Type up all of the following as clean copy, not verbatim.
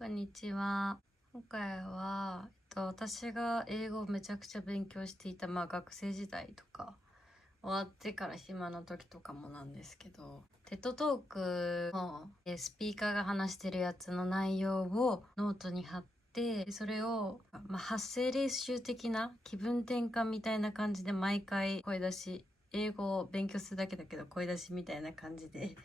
こんにちは。今回は、私が英語をめちゃくちゃ勉強していた、学生時代とか、終わってから暇な時とかもなんですけど、TED トークのスピーカーが話してるやつの内容をノートに貼って、それを、発声練習的な気分転換みたいな感じで毎回声出し、英語を勉強するだけだけど声出しみたいな感じで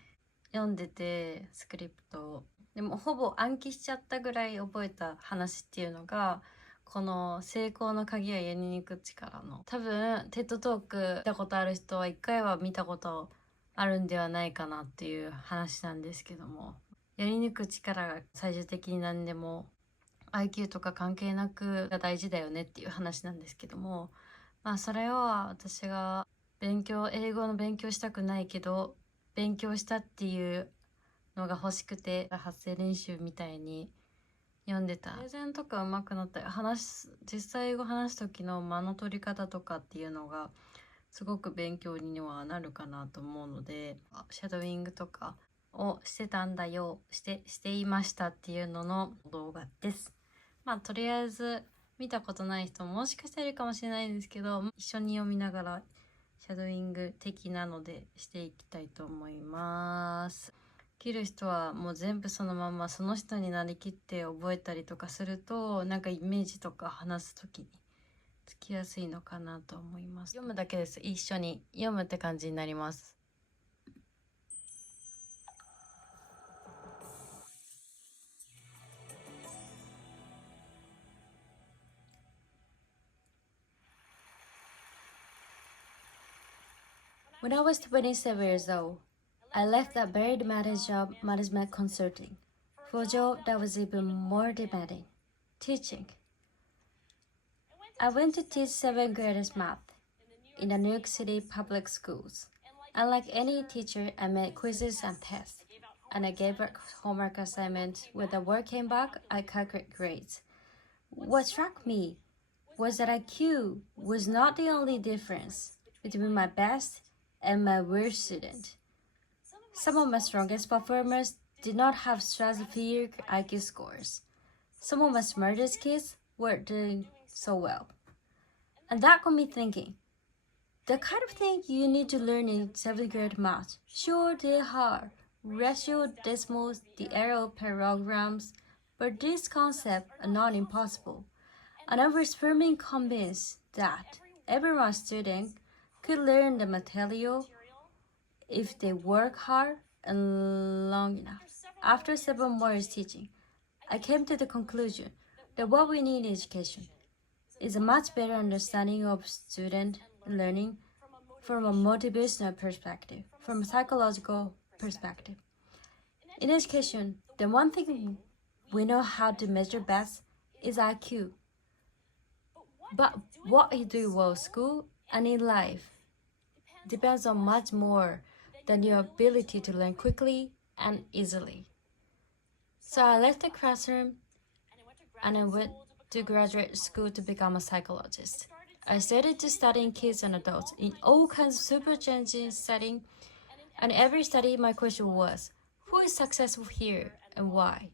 読んでて、スクリプトを。でもほぼ暗記しちゃったぐらい覚えた話っていうのが、この成功の鍵はやり抜く力の、多分TEDトーク見たことある人は一回は見たことあるんではないかなっていう話なんですけども、やり抜く力が最終的に何でも IQ とか関係なくが大事だよねっていう話なんですけども、それは私が英語の勉強したくないけど勉強したっていうのが欲しくて、発声練習みたいに読んでた。プレゼンとか上手くなったり、実際英語話す時の間の取り方とかっていうのがすごく勉強にはなるかなと思うので、シャドーイングとかをしてたんだよ、していましたっていうのの動画です。とりあえず見たことない人ももしかしたらいるかもしれないんですけど、一緒に読みながらシャドーイング的なのでしていきたいと思います。できる人はもう全部そのままその人になりきって覚えたりとかすると、なんかイメージとか話す時につきやすいのかなと思います。読むだけです。一緒に読むって感じになります。When I was 27 years old, I left that very demanding job, management consulting, for a job that was even more demanding, teaching. I went to teach 7th graders math in the New York City public schools. Unlike any teacher, I made quizzes and tests, and I gave a homework assignment. When the work came back, I calculated grades. What struck me was that IQ was not the only difference between my best and my worst student. Some of my strongest performers did not have stratospheric IQ scores. Some of my smartest kids were doing so well. And that got me thinking, the kind of thing you need to learn in 7th grade math, sure they are ratio, decimals, the arrow parallelograms, but these concepts are not impossible. And I was firmly convinced that every student could learn the material if they work hard and long enough. After several months teaching, I came to the conclusion that what we need in education is a much better understanding of student learning from a motivational perspective, from a psychological perspective. In education, the one thing we know how to measure best is IQ. But what you do well at school and in life depends on much more than your ability to learn quickly and easily. So I left the classroom and I went to graduate school to become a psychologist. I started to study kids and adults in all kinds of super challenging settings, and every study my question was, who is successful here and why?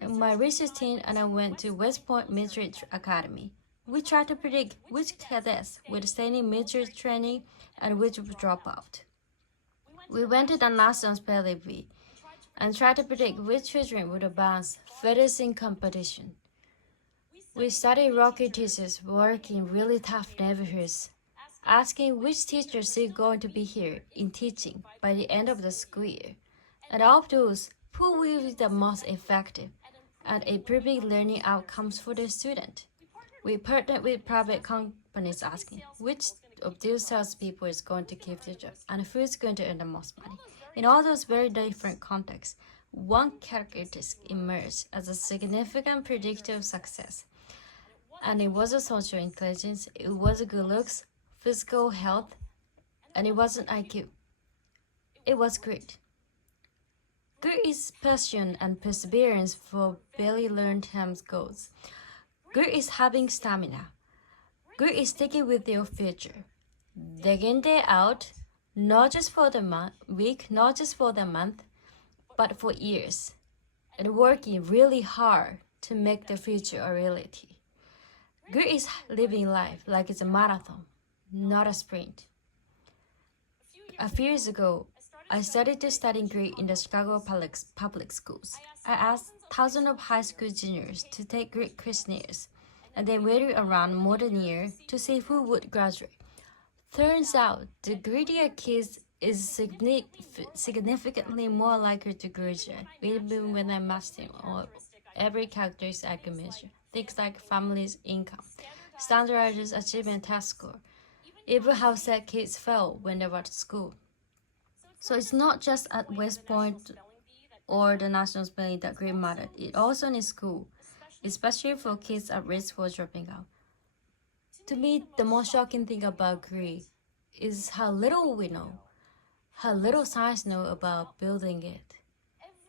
And my research team and I went to West Point Military Academy. We tried to predict which cadets would stay in military training and which would drop out. We went to the National Spelling Bee and tried to predict which children would advance furthest in competition. We studied rocket teachers working in really tough neighborhoods, asking which teachers are going to be here in teaching by the end of the school year, and of those, who will be the most effective and improving learning outcomes for the student. We partnered with private companies asking which of those salespeople is going to keep their job and who is going to earn the most money. In all those very different contexts, one characteristic emerged as a significant predictor of success. And it was a social intelligence, it was a good looks, physical health, and it wasn't IQ. It was grit. Grit is passion and perseverance for barely long-term goals. Grit is having stamina. Grit is sticking with your future. Digging it out, not just for the week, not just for the month, but for years. and working really hard to make the future a reality. Grit is living life like it's a marathon, not a sprint. A few years ago, I started to study grit in the Chicago public schools. I asked thousands of high school juniors to take grit questionnaires, and then waited around more than a year to see who would graduate. Turns out, the grittier kids is significantly more likely to graduate, even when I matched them on every characteristic I could measure. Things like family's income, standardized achievement test score, even how sad kids felt when they were at school. So it's not just at West Point or the National Spelling that grit mattered. It also in school, especially for kids at risk for dropping out. To me, the most shocking thing about grit is how little we know, how little science know about building it.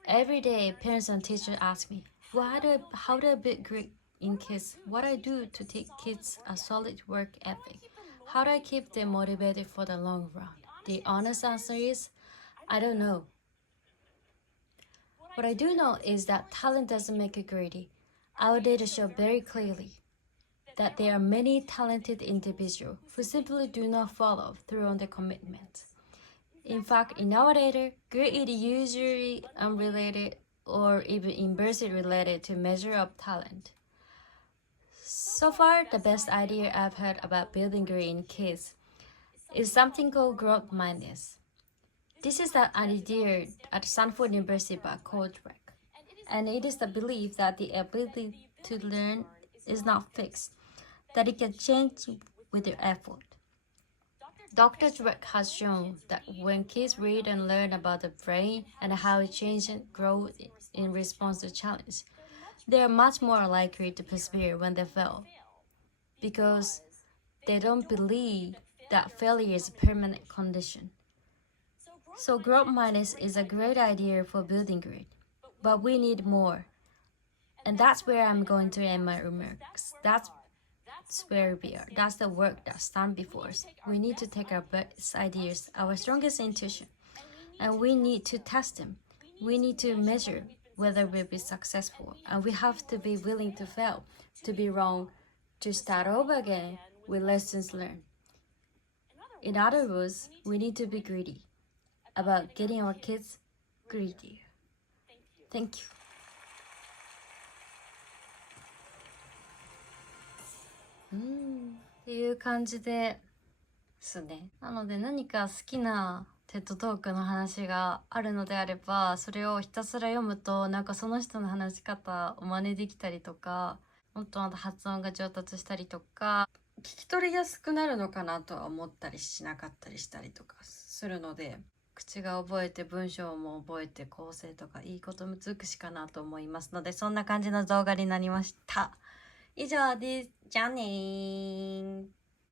Every day, parents and teachers ask me, how do I build grit in kids? What I do to teach kids a solid work ethic? How do I keep them motivated for the long run? The honest answer is, I don't know. What I do know is that talent doesn't make you greedy. Our data show very clearly that there are many talented individuals who simply do not follow through on their commitments. In fact, in our data, grit is usually unrelated or even inversely related to measure of talent. So far, the best idea I've heard about building grit in kids is something called growth mindedness. This is an idea at Stanford University by Coach Dweck, and it is the belief that the ability to learn is not fixed, that it can change with your effort. Dr. Dweck has shown that when kids read and learn about the brain and how it changes and grows in response to challenge, they are much more likely to persevere when they fail, because they don't believe that failure is a permanent condition. So growth mindedness is a great idea for building grit, but we need more. And that's where I'm going to end my remarks. That's where we are. That's the work that stands before us. We need to take our best ideas, our strongest intuition, and we need to test them. We need to measure whether we'll be successful, and we have to be willing to fail, to be wrong, to start over again with lessons learned. In other words, we need to be greedy about getting our kids greedier. Thank you. っていう感じですね。なので何か好きなテッドトークの話があるのであれば、それをひたすら読むとなんかその人の話し方を真似できたりとか、もっとまた発音が上達したりとか、聞き取りやすくなるのかなとは思ったりしなかったりしたりとかするので、口が覚えて文章も覚えて構成とかいいことむつくしかなと思いますので、そんな感じの動画になりました。以上です。じゃあねー。